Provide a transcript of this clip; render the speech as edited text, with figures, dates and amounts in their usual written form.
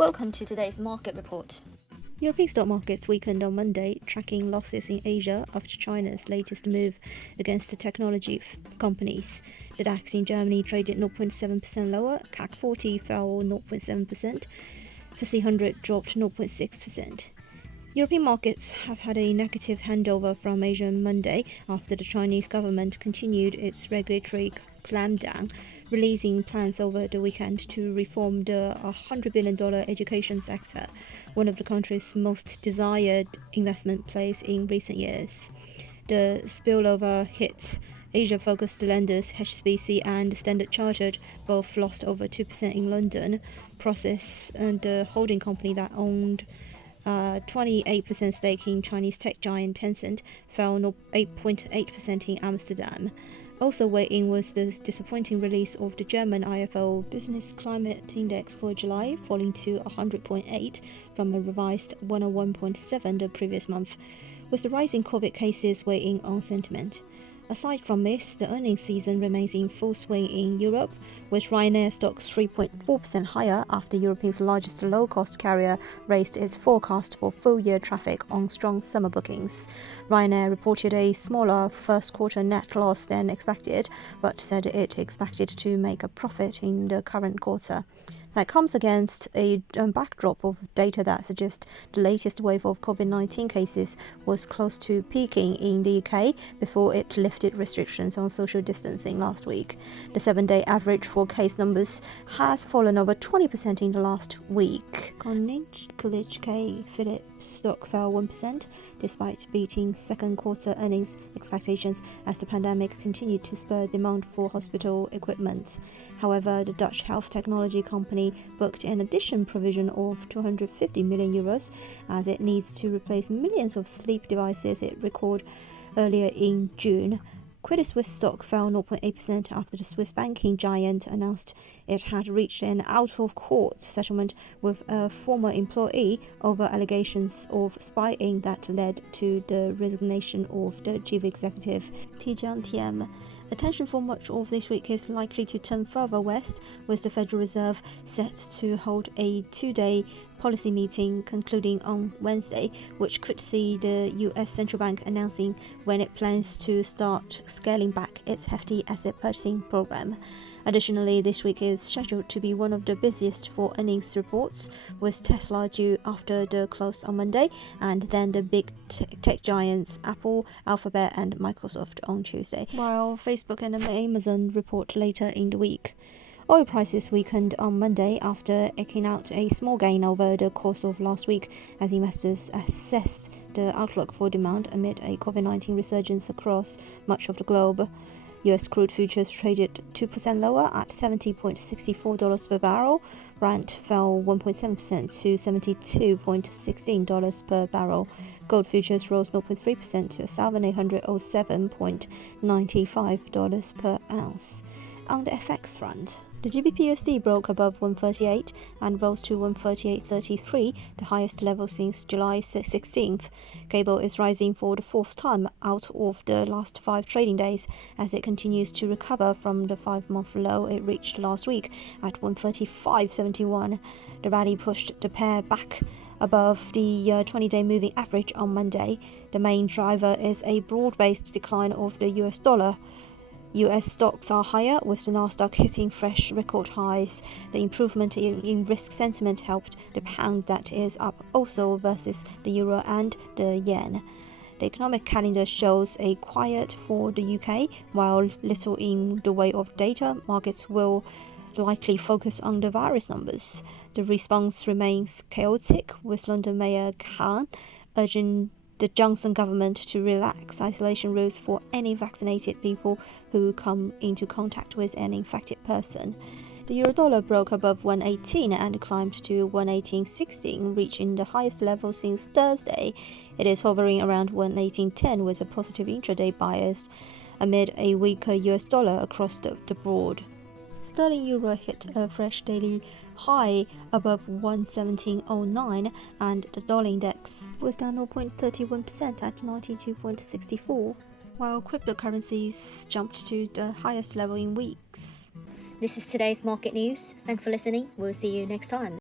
Welcome to today's market report. European stock markets weakened on Monday, tracking losses in Asia after China's latest move against the technology companies. The DAX in Germany traded 0.7% lower, CAC 40 fell 0.7%, FTSE 100 dropped 0.6%. European markets have had a negative handover from Asia on Monday after the Chinese government continued its regulatory clampdown, releasing plans over the weekend to reform the $100 billion education sector, one of the country's most desired investment plays in recent years. The spillover hit Asia-focused lenders HSBC and Standard Chartered both lost over 2% in London. Prosus, the holding company that owned 28% stake in Chinese tech giant Tencent, fell 8.8% in Amsterdam. Also weighing was the disappointing release of the German IFO Business Climate Index for July, falling to 100.8 from a revised 101.7 the previous month, with the rising COVID cases weighing on sentiment. Aside from this, the earnings season remains in full swing in Europe, with Ryanair stocks 3.4% higher after Europe's largest low-cost carrier raised its forecast for full-year traffic on strong summer bookings. Ryanair reported a smaller first-quarter net loss than expected, but said it expected to make a profit in the current quarter. That comes against a backdrop of data that suggests the latest wave of COVID-19 cases was close to peaking in the UK before it lifted restrictions on social distancing last week. The 7-day average for case numbers has fallen over 20% in the last week. College Philips stock fell 1% despite beating second quarter earnings expectations as the pandemic continued to spur demand for hospital equipment. However, the Dutch health technology company booked an additional provision of 250 million euros as it needs to replace millions of sleep devices it recorded earlier in June. Credit Suisse stock fell 0.8% after the Swiss banking giant announced it had reached an out-of-court settlement with a former employee over allegations of spying that led to the resignation of the chief executive. Tidjane Thiam. Attention for much of this week is likely to turn further west, with the Federal Reserve set to hold a 2-day policy meeting concluding on Wednesday, which could see the US Central Bank announcing when it plans to start scaling back its hefty asset purchasing program. Additionally, this week is scheduled to be one of the busiest for earnings reports, with Tesla due after the close on Monday, and then the big tech giants Apple, Alphabet and Microsoft on Tuesday, while Facebook and Amazon report later in the week. Oil prices weakened on Monday after eking out a small gain over the course of last week as investors assessed the outlook for demand amid a COVID-19 resurgence across much of the globe. US crude futures traded 2% lower at $70.64 per barrel. Brent fell 1.7% to $72.16 per barrel. Gold futures rose 0.3% to $1,807.95 per ounce. On the FX front, the GBP/USD broke above 138 and rose to 138.33, the highest level since July 16th. Cable is rising for the fourth time out of the last 5 trading days as it continues to recover from the 5-month low it reached last week at 135.71. The rally pushed the pair back above the 20-day moving average on Monday. The main driver is a broad-based decline of the US dollar. US stocks are higher, with the Nasdaq hitting fresh record highs. The improvement in risk sentiment helped the pound, that is up also versus the euro and the yen. The economic calendar shows a quiet for the UK, while little in the way of data. Markets will likely focus on the virus numbers. The response remains chaotic, with London Mayor Khan urging the Johnson government to relax isolation rules for any vaccinated people who come into contact with an infected person. The euro-dollar broke above 118 and climbed to 118.16, reaching the highest level since Thursday. It is hovering around 118.10 with a positive intraday bias amid a weaker US dollar across the board. Sterling euro hit a fresh daily high above 117.09 and the dollar index was down 0.31% at 92.64, while cryptocurrencies jumped to the highest level in weeks. This is today's market news. Thanks for listening. We'll see you next time.